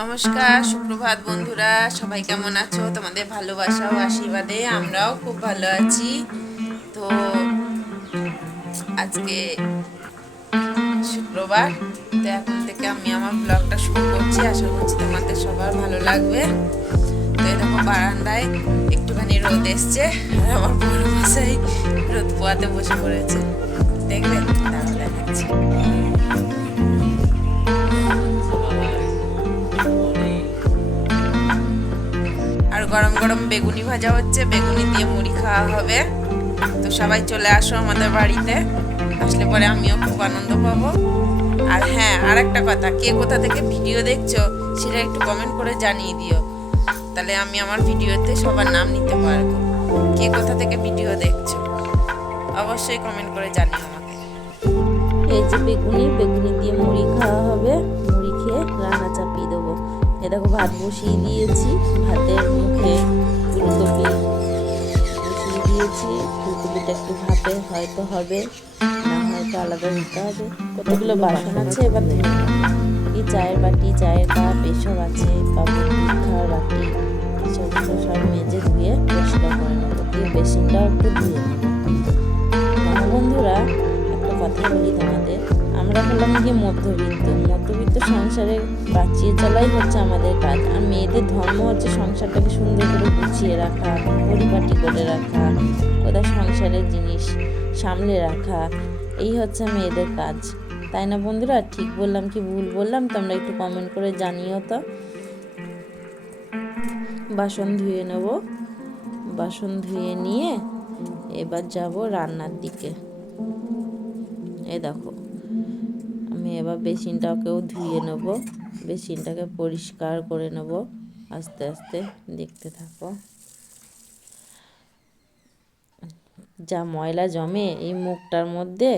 নমস্কার, সুপ্রভাত বন্ধুরা। সবাই কেমন আছো? তোমাদের ভালোবাসা ও আশীর্বাদে আমরাও খুব ভালো আছি। তো আজকে শুক্রবার, তো এখন থেকে আমি আমার ব্লগটা শুরু করছি। আশা করছি তোমাদের সবার ভালো লাগবে। তো এই দেখো বারান্দায় একটুখানি রোদ এসছে, আর আমার বড় মশাই রোদ পোয়াতে বসে পড়েছে। দেখবে তাহলে দেখাচ্ছি। আর গরম গরম বেগুনি ভাজা হচ্ছে, বেগুনি দিয়ে মুড়ি খাওয়া হবে। তো সবাই চলে আসো আমাদের বাড়িতে, আসলে পরে আমিও খুব আনন্দ পাবো। আর হ্যাঁ, আর একটা কথা, কে কোথা থেকে ভিডিও দেখছো সেটা একটু কমেন্ট করে জানিয়ে দিও, তাহলে আমি আমার ভিডিওতে সবার নাম নিতে পারবো। কে কোথা থেকে ভিডিও দেখছো অবশ্যই কমেন্ট করে জানিও আমাকে। এই যে বেগুনি দিয়ে মুড়ি খাওয়া হবে। মুড়ি খেয়ে রান্না চাপিয়ে দেবো। এ দেখো ভাত বসিয়ে দিয়েছি, ভাতের মুখে ফুলকপি বসিয়ে দিয়েছি। ফুলকপিটা একটু ভাপে হয়তো হবে, না হয়তো আলাদা দিতে হবে। কতগুলো বাসন আছে এবার ধুয়ে নেবো। এই চায়ের বাটি, চায়ের কাপ এসব আছে, বাবুর দুধ খাওয়ার বাটি, এসবগুলো সব মেজে ধুয়ে পরিষ্কার করে নেবো। দিয়ে বেসিনটাও একটু ধুয়ে নেবো। বন্ধুরা, একটা কথা বলি তোমাদের, আমরা হলাম গিয়ে মধ্যবিত্ত সংসারে বাঁচিয়ে চলাই হচ্ছে আমাদের কাজ। আর মেয়েদের ধর্ম হচ্ছে সংসারটাকে সুন্দর করে গুছিয়ে রাখা, পরিপাটি করে রাখা, কোথায় সংসারের জিনিস সামলে রাখা, এই হচ্ছে মেয়েদের কাজ। তাই না বন্ধুরা? ঠিক বললাম কি ভুল বললাম তোমরা একটু কমেন্ট করে জানিও তো। বাসন ধুয়ে নেব। বাসন ধুয়ে নিয়ে এবার যাব রান্নার দিকে। এই দেখো আমি এবার বেসিনটাকেও ধুয়ে নেব, বেসিনটাকে পরিষ্কার করে নেব। আস্তে আস্তে দেখতে থাকো। যা ময়লা জমে এই মুখটার মধ্যে।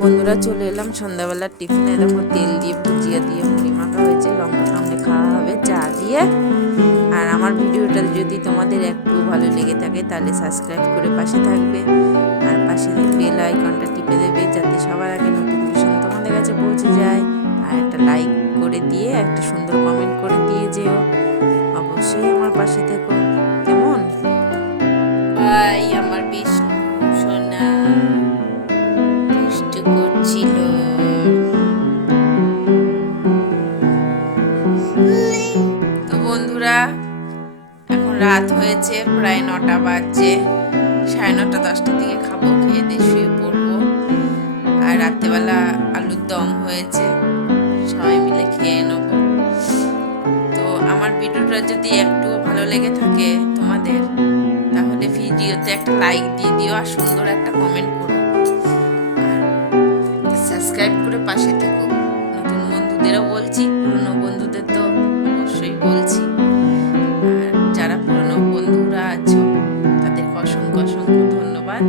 বন্ধুরা চলে এলাম সন্ধ্যাবেলার টিফিনে। দেখো তেল দিয়ে ভুজিয়া দিয়ে মুড়ি মাখা হয়েছে, লঙ্কা সামনে খাওয়া হবে চা দিয়ে। আর আমার ভিডিওটা যদি তোমাদের একটু ভালো লেগে থাকে তাহলে সাবস্ক্রাইব করে পাশে থাকবে, আর পাশে বেল আইকনটা টিপে দেবে যাতে সবার আগে নোটিফিকেশন তোমাদের কাছে পৌঁছে যায়। আর একটা লাইক করে দিয়ে একটা সুন্দর কমেন্ট করে দিয়ে যেও। অবশ্যই আমার পাশে থেকো। কেমন আমার বিষ্ণু সোনা দুষ্টু করছিল। তো বন্ধুরা, এখন রাত হয়েছে, প্রায় 9টা বাজছে। 9:30 10টার দিকে খাবো, খেয়ে দিয়ে শুয়ে পড়বো। আর রাত্রেবেলা আলুর দম হয়েছে, সবাই মিলে খেয়ে নেব। তো আমার ভিডিওটা যদি একটু ভালো লেগে থাকে তোমাদের, তাহলে ভিডিওতে একটা লাইক দিয়ে দিও আর সুন্দর একটা কমেন্ট করো, আর সাবস্ক্রাইব করে পাশে থেকো। নতুন বন্ধুদেরও বলছি, পুরনো বন্ধুদের তো অবশ্যই বলছি। আর যারা পুরনো বন্ধুরা আছো তাদেরকে অসংখ্য অসংখ্য ধন্যবাদ।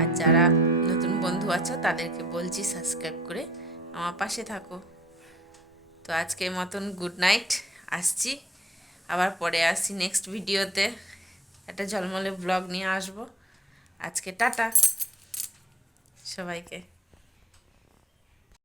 আর যারা নতুন বন্ধু আছো তাদেরকে বলছি সাবস্ক্রাইব করে আমার পাশে থাকো। তো আজকের মতন গুড নাইট, আসছি আবার পরে আসছি নেক্সট ভিডিওতে, একটা ঝলমলে ব্লগ নিয়ে আসবো। আজকে টাটা সবাইকে।